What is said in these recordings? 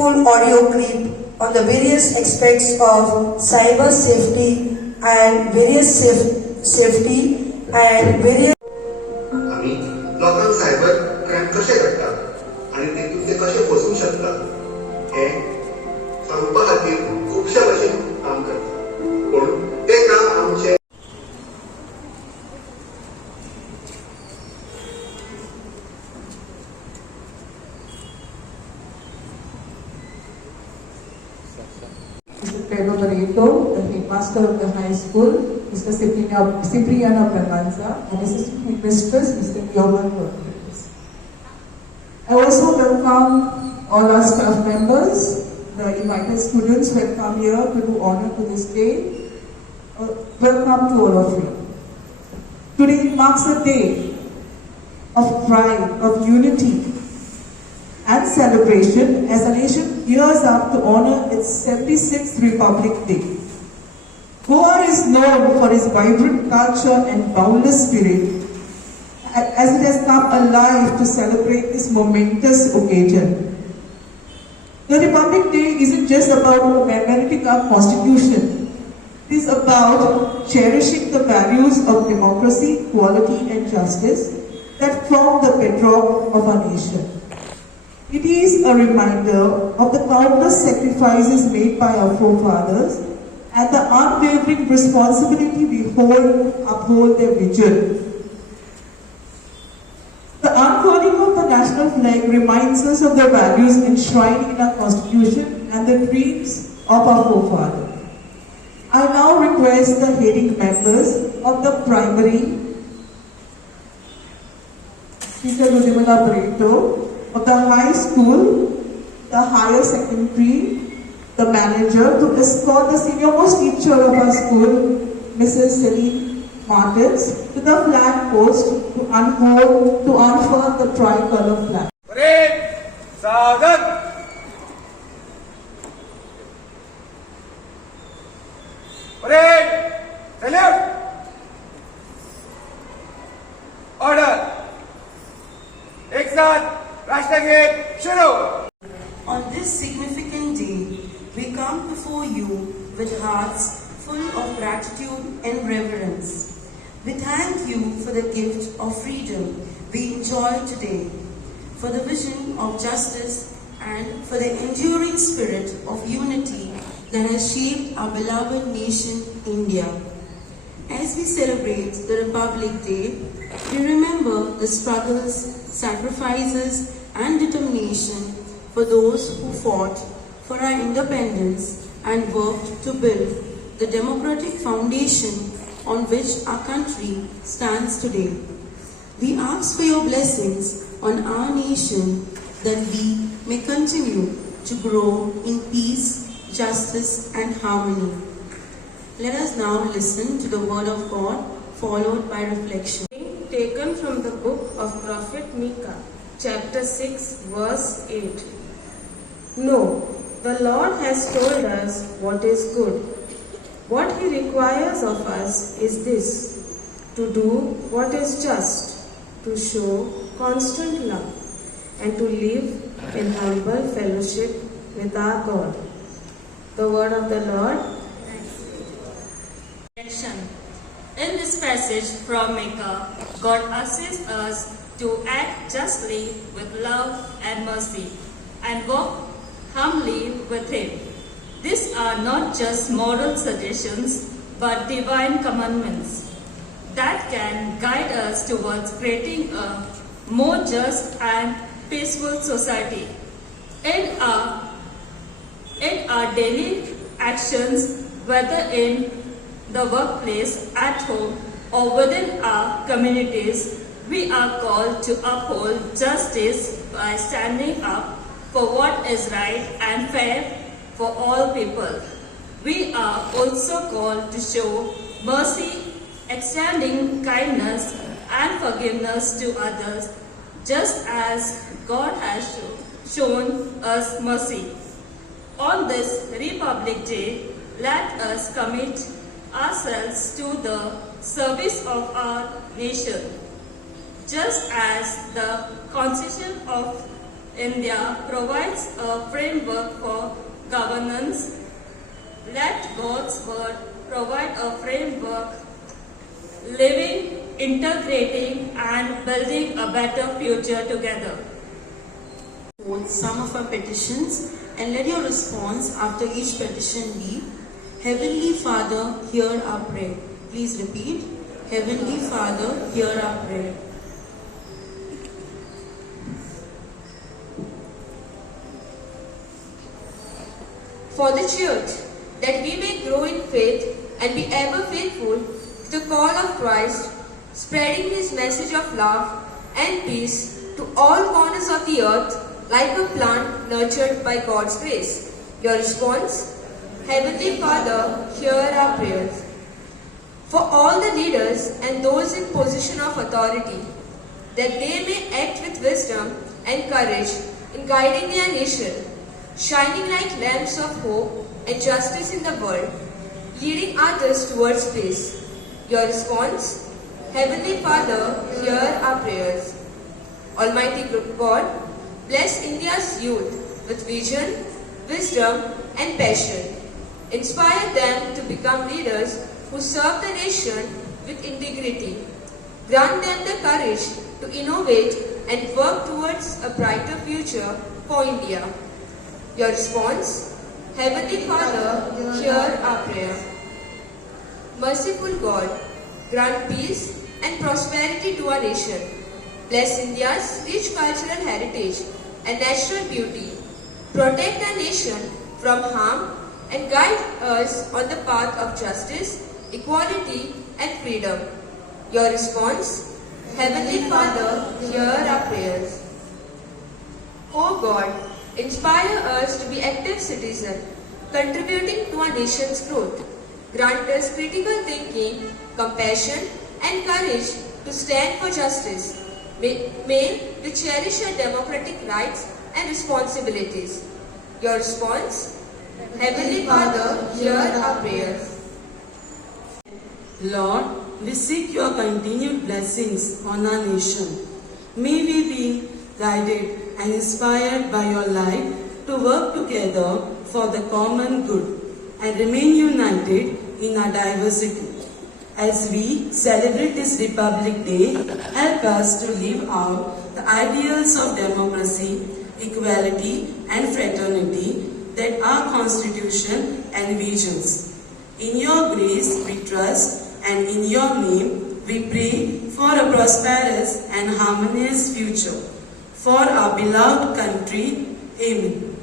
respectful audio clip on the various aspects of cyber safety and various safety and various. आम्ही लोकांक cyber crime कशे घडटा आणि तेतून ते कशे फसूंक शकतात हे सांगपा खातीर खुबशा भाशेन काम करता पूण ते काम आमचे Pedro Barreto, the headmaster of the high school, Mr. Cipriano Braganza, and assistant headmistress, Mr. Yohan Rodriguez. I also welcome all our staff members, the invited students who have come here to do honor to this day. Welcome to all of you. Today marks a day of pride, of unity, and celebration as the nation gears up to honor its 76th Republic Day. Goa is known for its vibrant culture and boundless spirit, as it has come alive to celebrate this momentous occasion. The Republic Day isn't just about commemorating our constitution. It is about cherishing the values of democracy, equality, and justice that form the bedrock of our nation. It is a reminder of the countless sacrifices made by our forefathers and the unwavering responsibility we uphold their vision. The unfurling of the national flag reminds us of the values enshrined in our constitution and the dreams of our forefathers. I now request the hearing members of the primary, Mr. Ludmila Barreto, of the high school, the higher secondary, the manager, to escort the senior-most teacher of our school, Mrs. Celine Martins, to the flag post to unfurl the tricolor flag. Parade, Sagat. Parade, salute. Order. एक साथ राष्ट्रगीत शुरू. On this significant day, we come before you with hearts full of gratitude and reverence. We thank you for the gift of freedom we enjoy today, for the vision of justice, and for the enduring spirit of unity that has shaped our beloved nation, India. As we celebrate the Republic Day, we remember the struggles, sacrifices, and determination for those who fought for our independence and worked to build the democratic foundation on which our country stands today. We ask for your blessings on our nation that we may continue to grow in peace, justice, and harmony. Let us now listen to the word of God, followed by reflection. Taken from the book of Prophet Micah, chapter 6, verse 8. No, the Lord has told us what is good. What He requires of us is this: to do what is just, to show constant love, and to live in humble fellowship with our God. The word of the Lord. In this passage from Micah, God asks us to act justly with love and mercy and walk humbly with Him. These are not just moral suggestions but divine commandments that can guide us towards creating a more just and peaceful society. In our daily actions, whether in the workplace, at home, or within our communities, we are called to uphold justice by standing up for what is right and fair for all people. We are also called to show mercy, extending kindness and forgiveness to others, just as God has shown us mercy. On this Republic Day, let us commit ourselves to the service of our nation. Just as the Constitution of India provides a framework for governance. Let God's word provide a framework, living, integrating, and building a better future together. Quote some of our petitions and let your response after each petition be, Heavenly Father, hear our prayer. Please repeat, Heavenly Father, hear our prayer. For the church, that we may grow in faith and be ever faithful to the call of Christ, spreading his message of love and peace to all corners of the earth like a plant nurtured by God's grace. Your response? Heavenly Father, hear our prayers. For all the leaders and those in position of authority, that they may act with wisdom and courage in guiding their nation, shining like lamps of hope and justice in the world, leading others towards peace. Your response? Heavenly Father, hear our prayers. Almighty God, bless India's youth with vision, wisdom, and passion. Inspire them to become leaders who serve the nation with integrity. Grant them the courage to innovate and work towards a brighter future for India. Your response? Heavenly Father, hear our prayer. Merciful God, grant peace and prosperity to our nation. Bless India's rich cultural heritage and natural beauty. Protect our nation from harm and guide us on the path of justice, equality, and freedom. Your response? Heavenly Father, hear our prayers. O God, inspire us to be active citizens, contributing to our nation's growth. Grant us critical thinking, compassion, and courage to stand for justice. May we cherish our democratic rights and responsibilities. Your response? Heavenly Father, hear our prayers. Lord, we seek your continued blessings on our nation. May we be guided and inspired by your light to work together for the common good and remain united in our diversity. As we celebrate this Republic Day, help us to live out the ideals of democracy, equality, and fraternity that our Constitution envisions. In your grace we trust, and in your name we pray for a prosperous and harmonious future for our beloved country. Amen.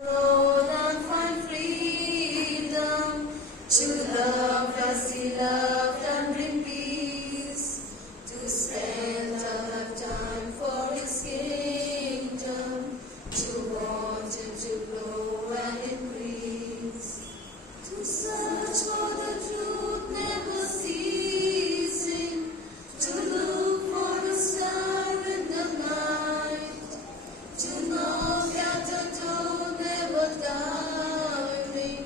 Road and find freedom, to love as he loved and bring peace, to spend a lifetime for his kingdom, to want him to grow and increase, to search for the truth never ceasing, to look for the star in the night, to knock at the door never dying,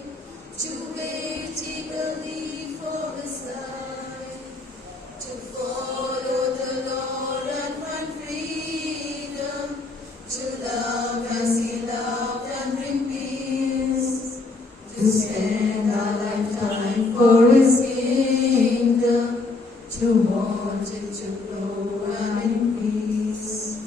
to wait eagerly for his light, to follow the Lord and find freedom, to love as he loved and bring peace, to spend our lifetime for his kingdom, to want it to grow and increase.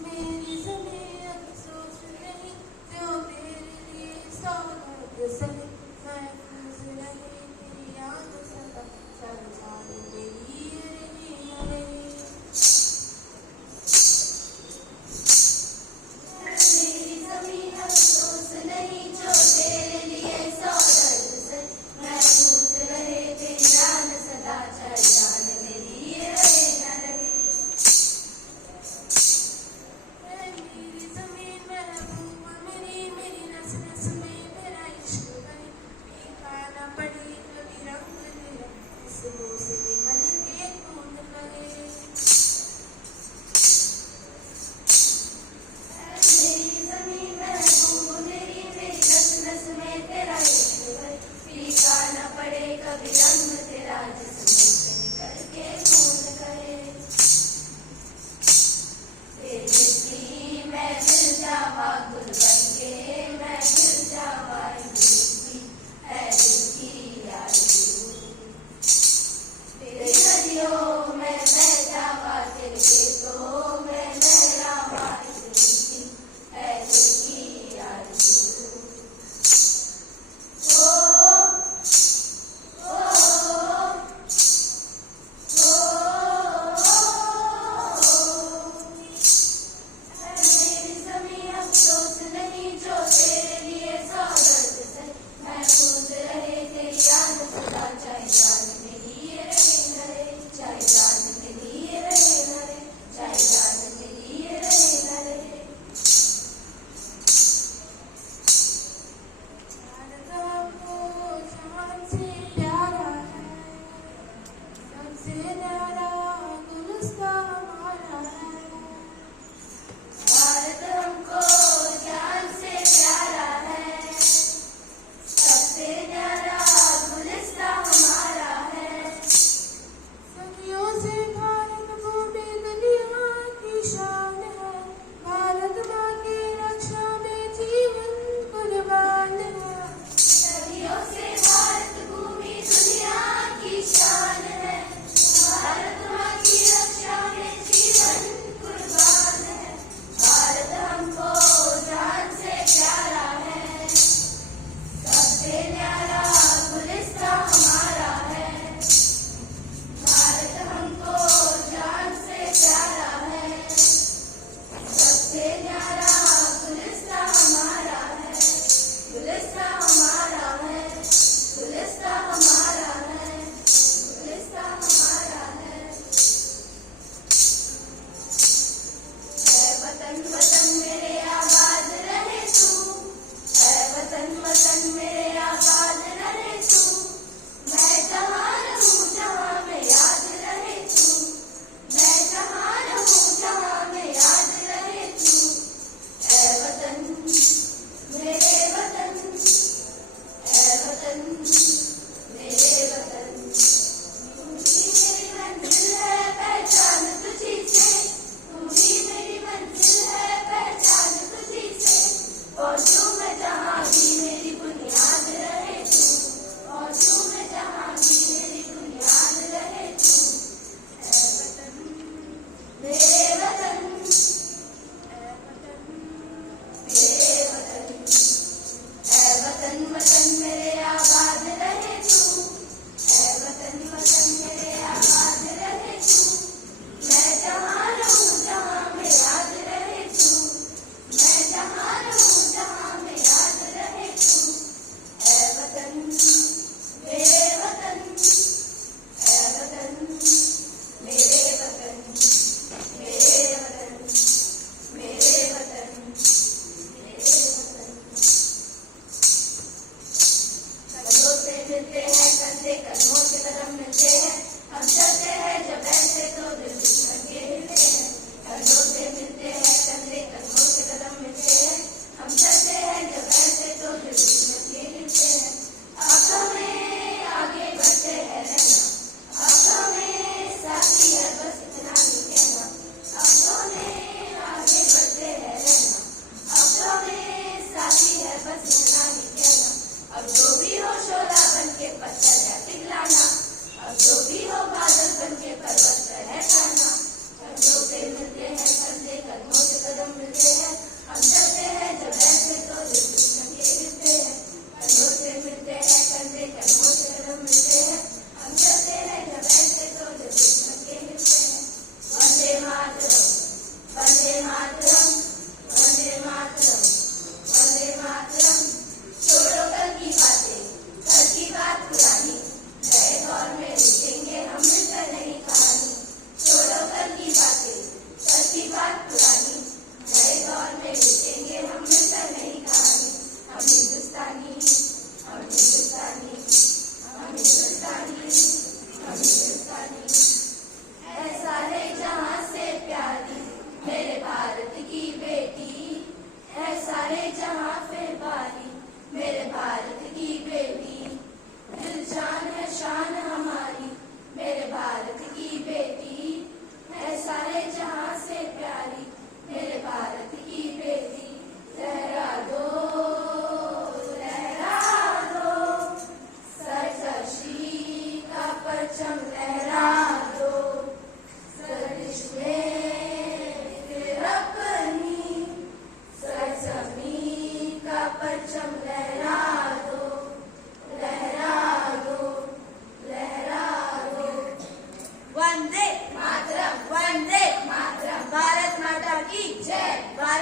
मेरी ज़मीन अफ़सोस नहीं, जो मेरे लिए सौगत है सही। जावा गुल बनके, मैं खिल जावा यूं है दिल की आरज़ू। तेरी नदियों में बह जावा, तेरे खेतों में लहरावा, दिल है दिल की आरज़ू। मेरी ज़मीं अफ़सोस नहीं जो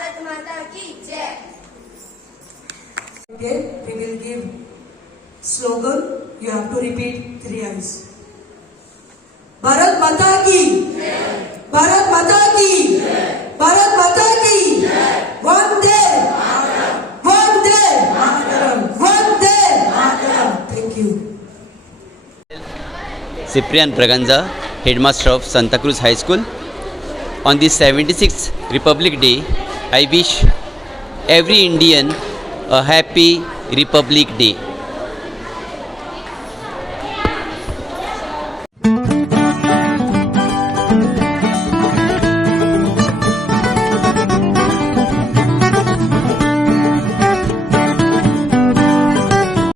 भारत माता की जय. Okay, we will give slogan. You have to repeat 3 times. Bharat Mata ki Jai. Bharat Mata ki Jai. Bharat Mata ki Jai. Vande Mataram. Vande Mataram. Vande Mataram. Thank you. Cyprian Braganza, Headmaster of Santa Cruz High School. On the 76th Republic Day, I wish every Indian a happy Republic Day.